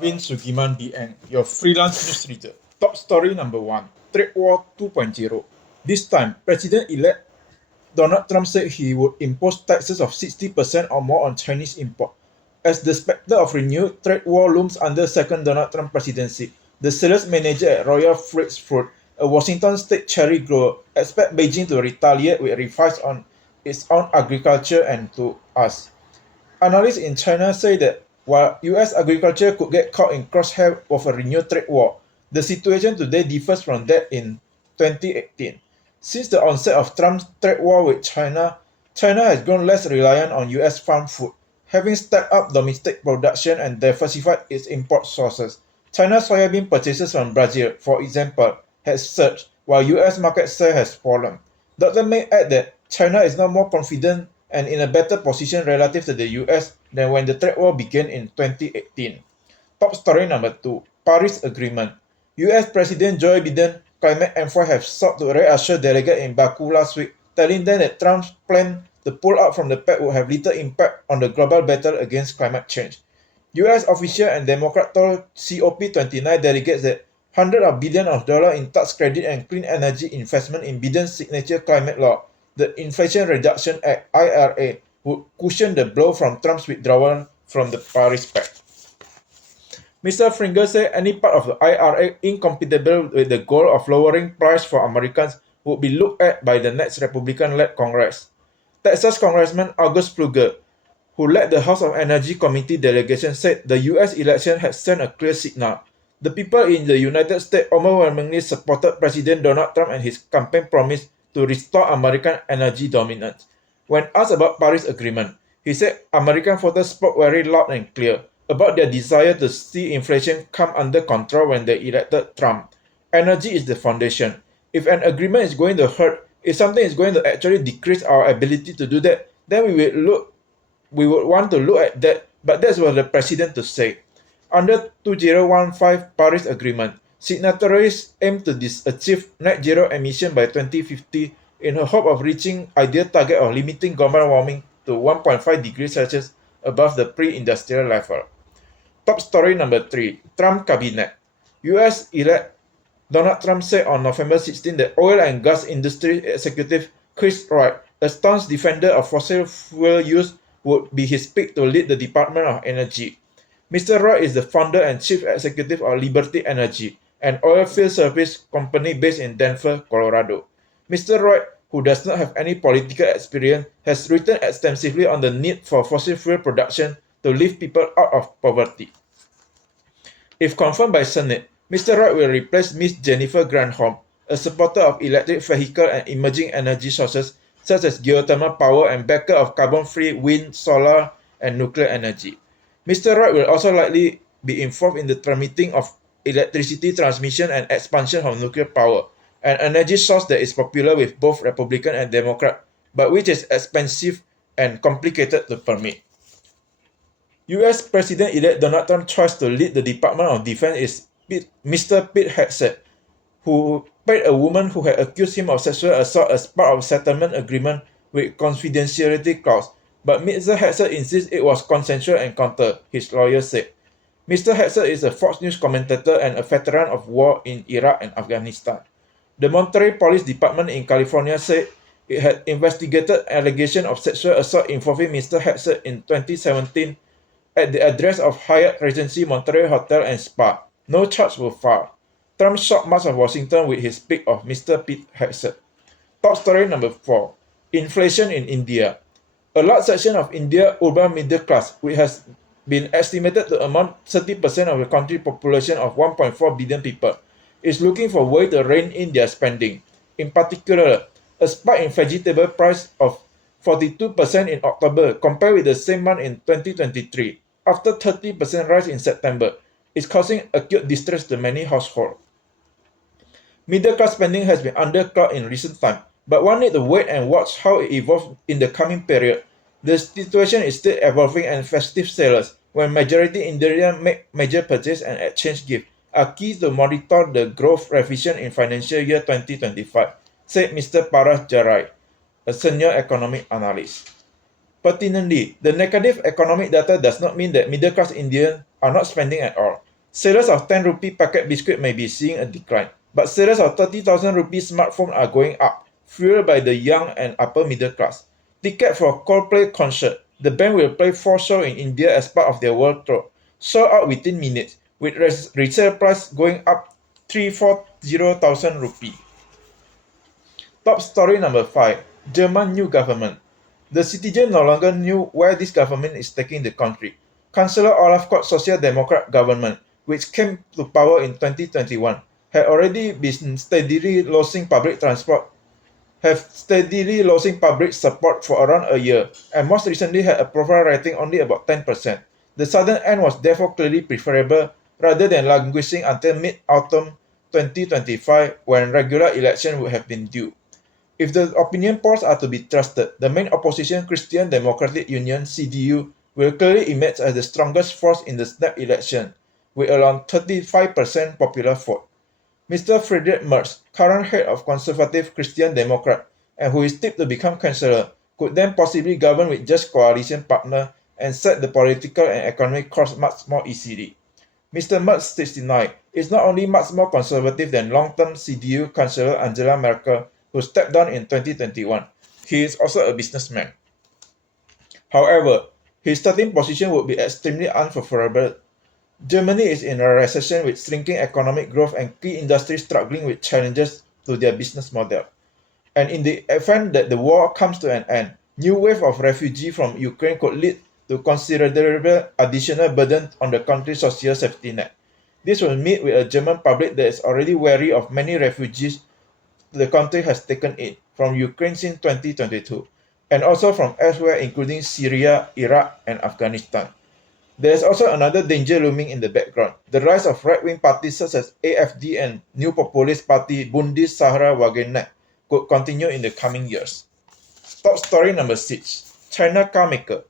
Vin Sugiman BN, your freelance news reader. Top story number 1, Trade War 2.0. This time, President-elect Donald Trump said he would impose taxes of 60% or more on Chinese import. As the specter of renewed trade war looms under second Donald Trump presidency, the sales manager at Royal Fruits Fruit, a Washington state cherry grower, expect Beijing to retaliate with refunds on its own agriculture and to us. Analysts in China say that while US agriculture could get caught in crosshair of a renewed trade war, the situation today differs from that in 2018. Since the onset of Trump's trade war with China, China has grown less reliant on US farm food, having stepped up domestic production and diversified its import sources. China's soybean purchases from Brazil, for example, has surged, while US market share has fallen. Dr. May add that China is now more confident and in a better position relative to the US than when the trade war began in 2018. Top story number 2, Paris Agreement. US President Joe Biden climate envoy have sought to reassure delegates in Baku last week, telling them that Trump's plan to pull out from the pact would have little impact on the global battle against climate change. US official and Democrat told COP29 delegates that hundreds of billions of dollars in tax credit and clean energy investment in Biden's signature climate law, the Inflation Reduction Act (IRA), would cushion the blow from Trump's withdrawal from the Paris Pact. Mr. Fringer said any part of the IRA incompatible with the goal of lowering price for Americans would be looked at by the next Republican-led Congress. Texas Congressman August Pfluger, who led the House of Energy Committee delegation, said the US election had sent a clear signal. The people in the United States overwhelmingly supported President Donald Trump and his campaign promise to restore American energy dominance. When asked about Paris Agreement, he said American voters spoke very loud and clear about their desire to see inflation come under control when they elected Trump. Energy is the foundation. If an agreement is going to hurt, if something is going to actually decrease our ability to do that, then we would want to look at that, but that's what the president to say. Under 2015 Paris Agreement, signatories aim to achieve net zero emission by 2050 in the hope of reaching ideal target of limiting global warming to 1.5 degrees Celsius above the pre-industrial level. Top story number 3, Trump Cabinet. US-elect Donald Trump said on November 16 that oil and gas industry executive Chris Wright, a staunch defender of fossil fuel use, would be his pick to lead the Department of Energy. Mr. Wright is the founder and chief executive of Liberty Energy, an oil field service company based in Denver, Colorado. Mr. Wright, who does not have any political experience, has written extensively on the need for fossil fuel production to lift people out of poverty. If confirmed by Senate, Mr. Wright will replace Ms. Jennifer Granholm, a supporter of electric vehicle and emerging energy sources such as geothermal power and backer of carbon-free wind, solar, and nuclear energy. Mr. Wright will also likely be involved in the permitting of electricity transmission and expansion of nuclear power, an energy source that is popular with both Republican and Democrat, but which is expensive and complicated to permit. US President-elect Donald Trump's choice to lead the Department of Defense is Mr. Pete Hegseth, who paid a woman who had accused him of sexual assault as part of a settlement agreement with confidentiality clause, but Mr. Hegseth insists it was consensual encounter, his lawyer said. Mr. Hegseth is a Fox News commentator and a veteran of war in Iraq and Afghanistan. The Monterey Police Department in California said it had investigated allegations of sexual assault involving Mr. Hegseth in 2017 at the address of Hyatt Regency Monterey Hotel and Spa. No charge were filed. Trump shocked much of Washington with his pick of Mr. Pete Hegseth. Top story number 4, Inflation in India. A large section of India's urban middle class, which has been estimated to amount 30% of the country's population of 1.4 billion people, is looking for ways to rein in their spending. In particular, a spike in vegetable price of 42% in October compared with the same month in 2023, after 30% rise in September, is causing acute distress to many households. Middle-class spending has been undercut in recent times, but one needs to wait and watch how it evolves in the coming period. The situation is still evolving, and festive sales, when majority Indians make major purchases and exchange gifts, are key to monitor the growth revision in financial year 2025, said Mr. Paras Jarai, a senior economic analyst. Pertinently, the negative economic data does not mean that middle-class Indians are not spending at all. Sales of 10 rupee packet biscuit may be seeing a decline, but sales of 30,000 rupee smartphone are going up, fueled by the young and upper middle class. Ticket for Coldplay concert. The band will play 4 shows in India as part of their world tour, sold out within minutes, with resale price going up 340,000 rupee. Top story number 5. German new government. The citizen no longer knew where this government is taking the country. Chancellor Olaf Scholz Social Democrat government, which came to power in 2021, had already been steadily losing public support for around a year, and most recently had approval rating only about 10%. The sudden end was therefore clearly preferable rather than languishing until mid-autumn 2025 when regular election would have been due. If the opinion polls are to be trusted, the main opposition Christian Democratic Union (CDU) will clearly emerge as the strongest force in the snap election, with around 35% popular vote. Mr. Friedrich Merz, current head of Conservative Christian Democrat, and who is tipped to become chancellor, could then possibly govern with just coalition partner and set the political and economic course much more easily. Mr. Merz, 69, is not only much more conservative than long-term CDU Chancellor Angela Merkel, who stepped down in 2021. He is also a businessman. However, his starting position would be extremely unfavorable. Germany is in a recession with shrinking economic growth and key industries struggling with challenges to their business model. And in the event that the war comes to an end, new wave of refugees from Ukraine could lead to considerable additional burden on the country's social safety net. This will meet with a German public that is already wary of many refugees the country has taken in from Ukraine since 2022, and also from elsewhere including Syria, Iraq, and Afghanistan. There is also another danger looming in the background. The rise of right-wing parties such as AfD and new populist party Bundesvereinigungswagenet could continue in the coming years. Top story number 6. China car maker.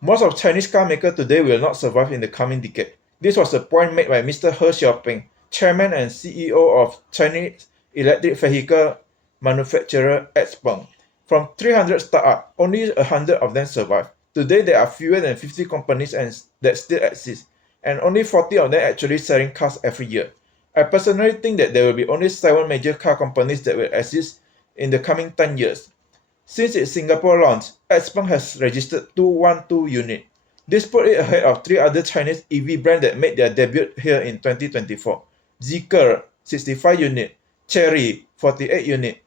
Most of Chinese car makers today will not survive in the coming decade. This was a point made by Mr. He Xiaoping, chairman and CEO of Chinese electric vehicle manufacturer XPeng. From 300 startups, only 100 of them survive. Today, there are fewer than 50 companies that still exist, and only 40 of them actually selling cars every year. I personally think that there will be only 7 major car companies that will exist in the coming 10 years. Since its Singapore launch, XPeng has registered 212 units. This put it ahead of 3 other Chinese EV brands that made their debut here in 2024. Zeekr, 65 units, Chery, 48 units,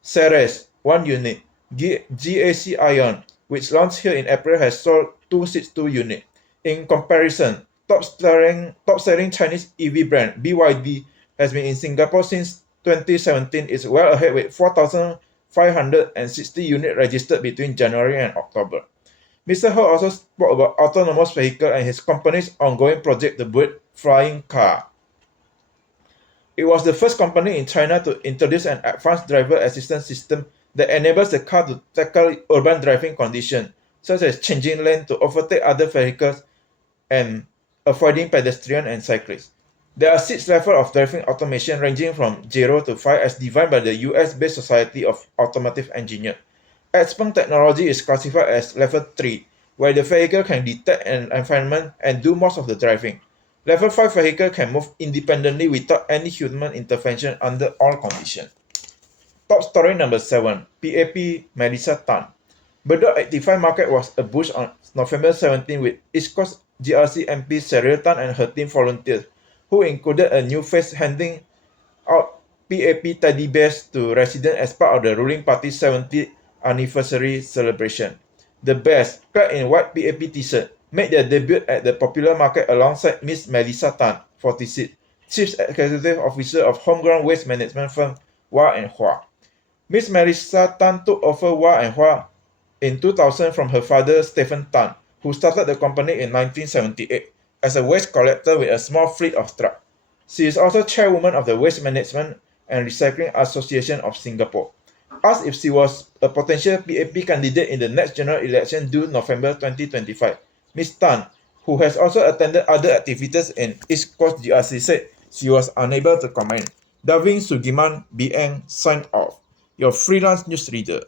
Ceres, 1 unit, GAC Ion, which launched here in April, has sold 262 units. In comparison, top-selling Chinese EV brand BYD has been in Singapore since 2017 is well ahead with 4,560 units registered between January and October. Mr. He also spoke about autonomous vehicle and his company's ongoing project to build flying car. It was the first company in China to introduce an advanced driver assistance system that enables the car to tackle urban driving conditions, such as changing lane to overtake other vehicles and avoiding pedestrians and cyclists. There are 6 levels of driving automation ranging from 0 to 5 as defined by the US-based Society of Automotive Engineers. XPeng technology is classified as Level 3, where the vehicle can detect an environment and do most of the driving. Level 5 vehicle can move independently without any human intervention under all conditions. Top story number 7. PAP Melissa Tan. Bedok 85 market was a boost on November 17 with East Coast GRC MP Cheryl Tan and her team volunteers, who included a new face handing out PAP teddy bears to residents as part of the ruling party's 70th anniversary celebration. The bears, clad in white PAP t-shirt, made their debut at the popular market alongside Miss Melissa Tan, 46, Chief Executive Officer of homegrown waste management firm Hua & Hua. Miss Melissa Tan took over Hua & Hua in 2000 from her father Stephen Tan, who started the company in 1978 as a waste collector with a small fleet of trucks. She is also chairwoman of the Waste Management and Recycling Association of Singapore. Asked if she was a potential PAP candidate in the next general election due November 2025, Ms. Tan, who has also attended other activities in East Coast GRC, said she was unable to comment. Darwin Sugiman, BN, sign off. Your freelance newsreader.